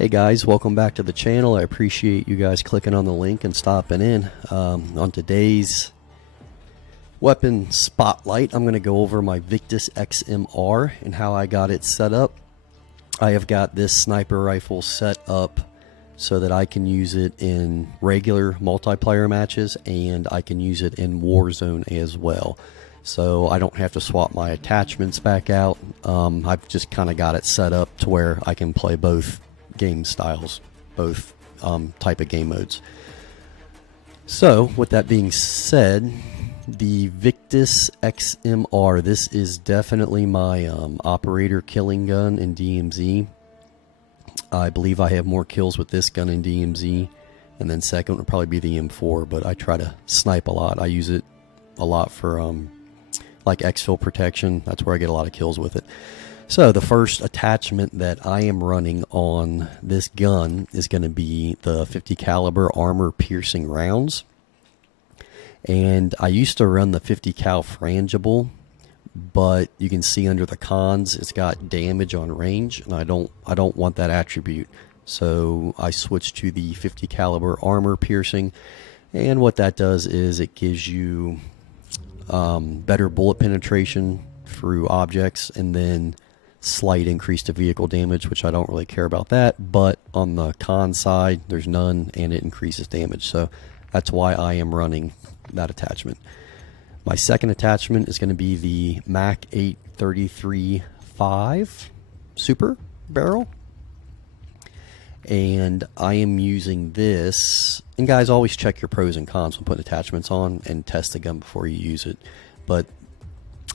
Hey guys, welcome back to the channel. I appreciate you guys clicking on the link and stopping in. On today's weapon spotlight, I'm going to go over my Victus XMR and how I got it set up. I have got this sniper rifle set up so that I can use it in regular multiplayer matches and I can use it in Warzone as well. So I don't have to swap my attachments back out. I've just kind of got it set up to where I can play both game styles, both type of game modes. So with that being said, the Victus XMR, this is definitely my operator killing gun in DMZ. I believe I have more kills with this gun in DMZ, and then second would probably be the M4, but I try to snipe a lot. I use it a lot for like exfil protection. That's where I get a lot of kills with it. So the first attachment that I am running on this gun is going to be the 50 caliber armor piercing rounds. And I used to run the 50 cal frangible, but you can see under the cons it's got damage on range, and I don't want that attribute. So I switched to the 50 caliber armor piercing, and what that does is it gives you better bullet penetration through objects, and then slight increase to vehicle damage, which I don't really care about that, but on the con side there's none and it increases damage, so that's why I am running that attachment. My second attachment is going to be the Mac 833-5 Super Barrel, and I am using this, and guys, always check your pros and cons when putting attachments on and test the gun before you use it, but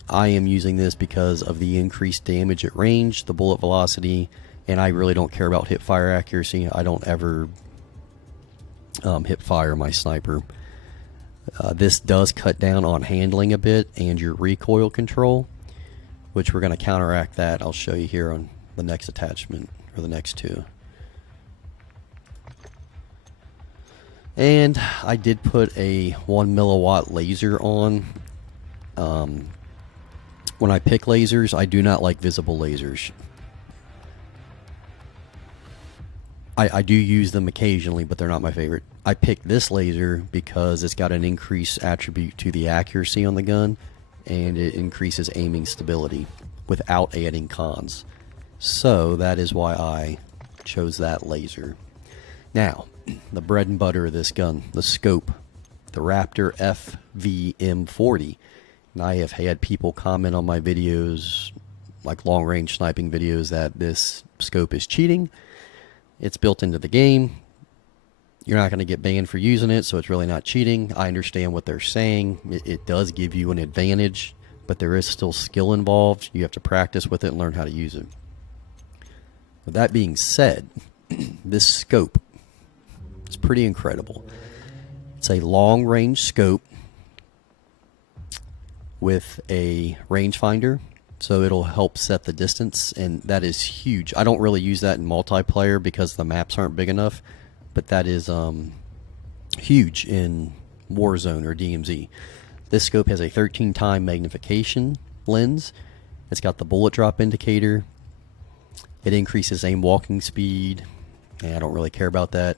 I am using this because of the increased damage at range, the bullet velocity, and I really don't care about hip fire accuracy. I don't ever hip fire my sniper. This does cut down on handling a bit and your recoil control, which we're going to counteract that. I'll show you here on the next attachment, or the next two. And I did put a 1 milliwatt laser on. When I pick lasers, I do not like visible lasers. I do use them occasionally, but they're not my favorite. I picked this laser because it's got an increased attribute to the accuracy on the gun, and it increases aiming stability without adding cons. So that is why I chose that laser. Now, the bread and butter of this gun, the scope, the Raptor FVM40. And I have had people comment on my videos, like long range sniping videos, that this scope is cheating. It's built into the game. You're not going to get banned for using it, so it's really not cheating. I understand what they're saying. It does give you an advantage, but there is still skill involved. You have to practice with it and learn how to use it. With that being said, this scope is pretty incredible. It's a long range scope with a rangefinder, so it'll help set the distance, and that is huge. I don't really use that in multiplayer because the maps aren't big enough, but that is huge in Warzone or DMZ. This scope has a 13-time magnification lens. It's got the bullet drop indicator. It increases aim walking speed, and I don't really care about that.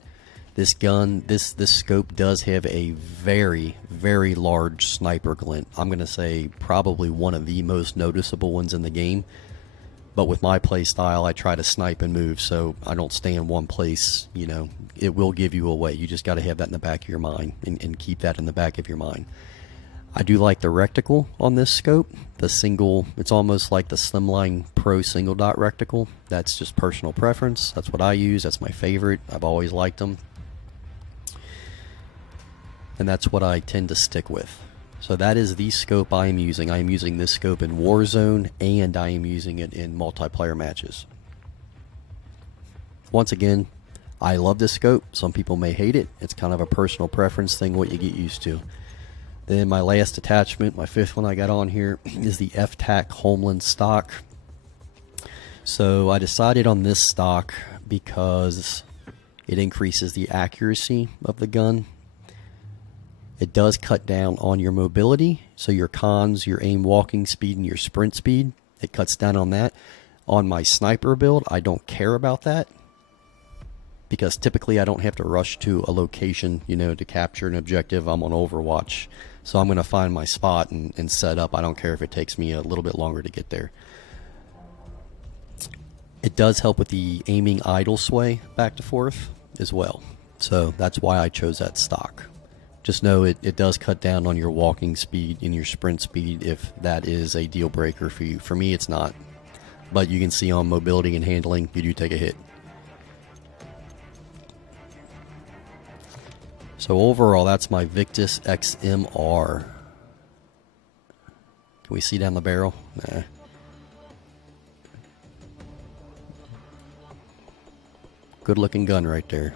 This gun, this scope does have a very, very large sniper glint. I'm going to say probably one of the most noticeable ones in the game. But with my play style, I try to snipe and move, so I don't stay in one place. You know, it will give you away. You just got to have that in the back of your mind and keep that in the back of your mind. I do like the reticle on this scope. The single, it's almost like the Slimline Pro single dot reticle. That's just personal preference. That's what I use. That's my favorite. I've always liked them. And that's what I tend to stick with. So that is the scope I am using. I am using this scope in Warzone, and I am using it in multiplayer matches. Once again, I love this scope. Some people may hate it. It's kind of a personal preference thing, what you get used to. Then my last attachment, my fifth one I got on here, is the FTAC Homeland stock. So I decided on this stock because it increases the accuracy of the gun. It does cut down on your mobility, so your cons, your aim walking speed, and your sprint speed, it cuts down on that. On my sniper build, I don't care about that. because typically I don't have to rush to a location, you know, to capture an objective. I'm on Overwatch, so I'm going to find my spot and set up. I don't care if it takes me a little bit longer to get there. It does help with the aiming idle sway back to forth as well, so that's why I chose that stock. Just know it does cut down on your walking speed and your sprint speed if that is a deal breaker for you. For me, it's not, but you can see on mobility and handling, you do take a hit. So overall, that's my Victus XMR. Can we see down the barrel? Nah. Good looking gun right there.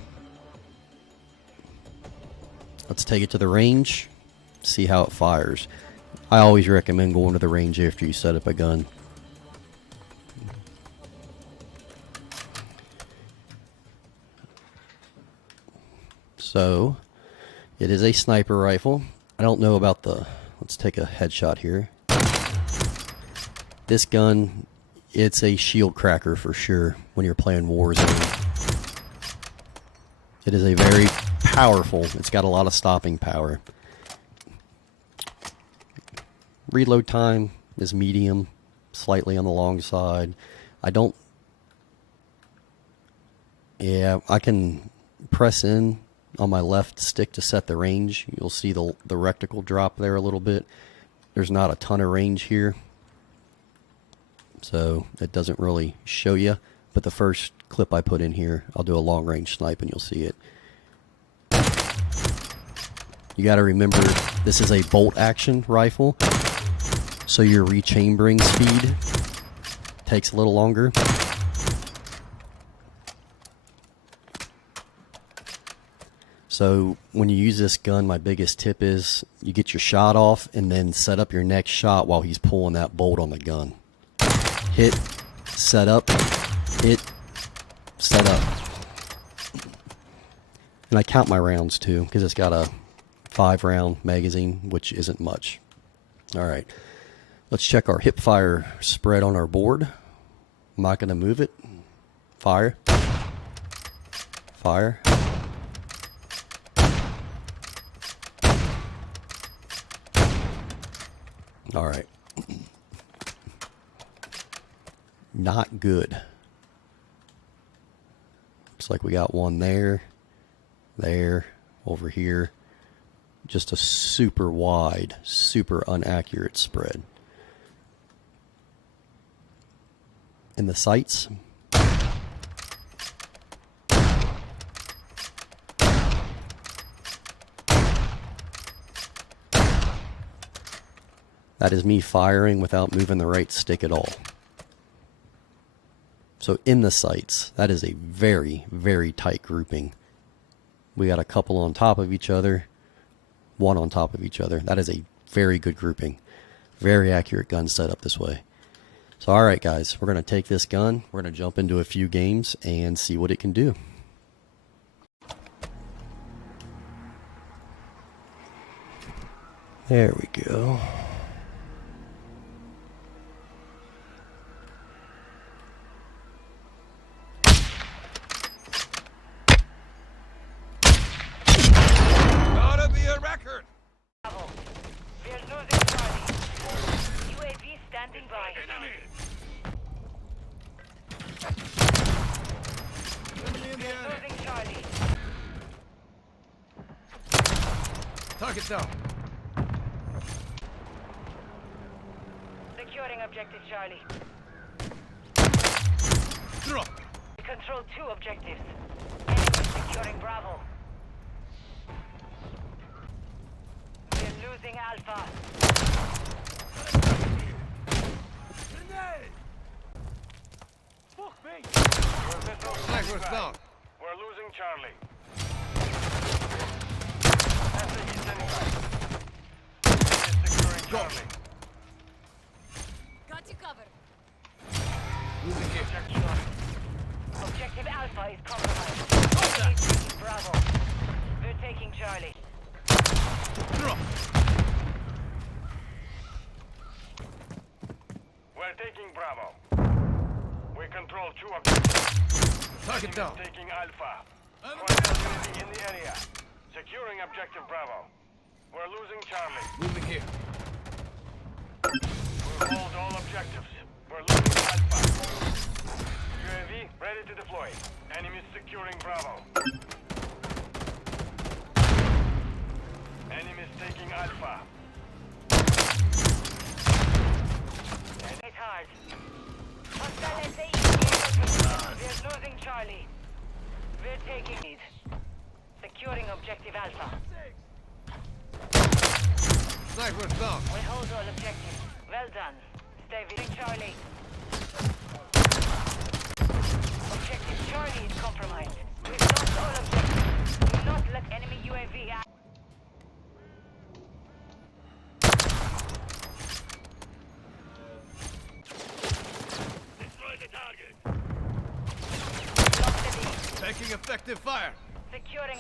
Let's take it to the range, see how it fires. I always recommend going to the range after you set up a gun. So, it is a sniper rifle. I don't know about the... Let's take a headshot here. This gun, it's a shield cracker for sure when you're playing Warzone. It is a very powerful, it's got a lot of stopping power. Reload time is medium, slightly on the long side. Yeah, I can press in on my left stick to set the range. You'll see the reticle drop there a little bit. There's not a ton of range here, so it doesn't really show you. But the first clip I put in here, I'll do a long range snipe and you'll see it. You got to remember, this is a bolt action rifle, so your rechambering speed takes a little longer. So when you use this gun, my biggest tip is you get your shot off and then set up your next shot while he's pulling that bolt on the gun. Hit, set up, hit, set up. And I count my rounds too, because it's got a 5-round magazine, which isn't much. Alright, let's check our hip fire spread on our board. I'm not going to move it. Fire. Fire. Alright. Not good. Looks like we got one there, over here. Just a super wide, super inaccurate spread. In the sights, that is me firing without moving the right stick at all. So in the sights, that is a very, very tight grouping. We got a couple on top of each other, one on top of each other. That is a very good grouping. Very accurate gun setup this way. So alright guys, we're going to take this gun, we're going to jump into a few games and see what it can do. There we go. Target down. Securing objective Charlie. Drop. We control 2 objectives. Enemy securing Bravo. We're losing Alpha. Grenade! Fuck me! Sniper's down. We're losing Charlie. Go. Got you covered. Losing hit. Objective Alpha is compromised. Enemy taking Bravo. We're taking Charlie. Drop. We're taking Bravo. We control 2 objectives. Target down. Taking Alpha. UAV in the area. Securing objective Bravo. We're losing Charlie. Moving here. We'll hold all objectives. We're losing Alpha. UAV ready to deploy. Enemies securing Bravo. Enemies taking Alpha. It's hard. Hostile SAE. We're losing Charlie. We're taking it. Securing objective Alpha. Sniper's down. We hold all objectives. Well done. Stay with Charlie. Objective Charlie is compromised. We've lost all objectives. Do not let enemy UAV out. Destroy the target. Lost the lead. Taking effective fire. Securing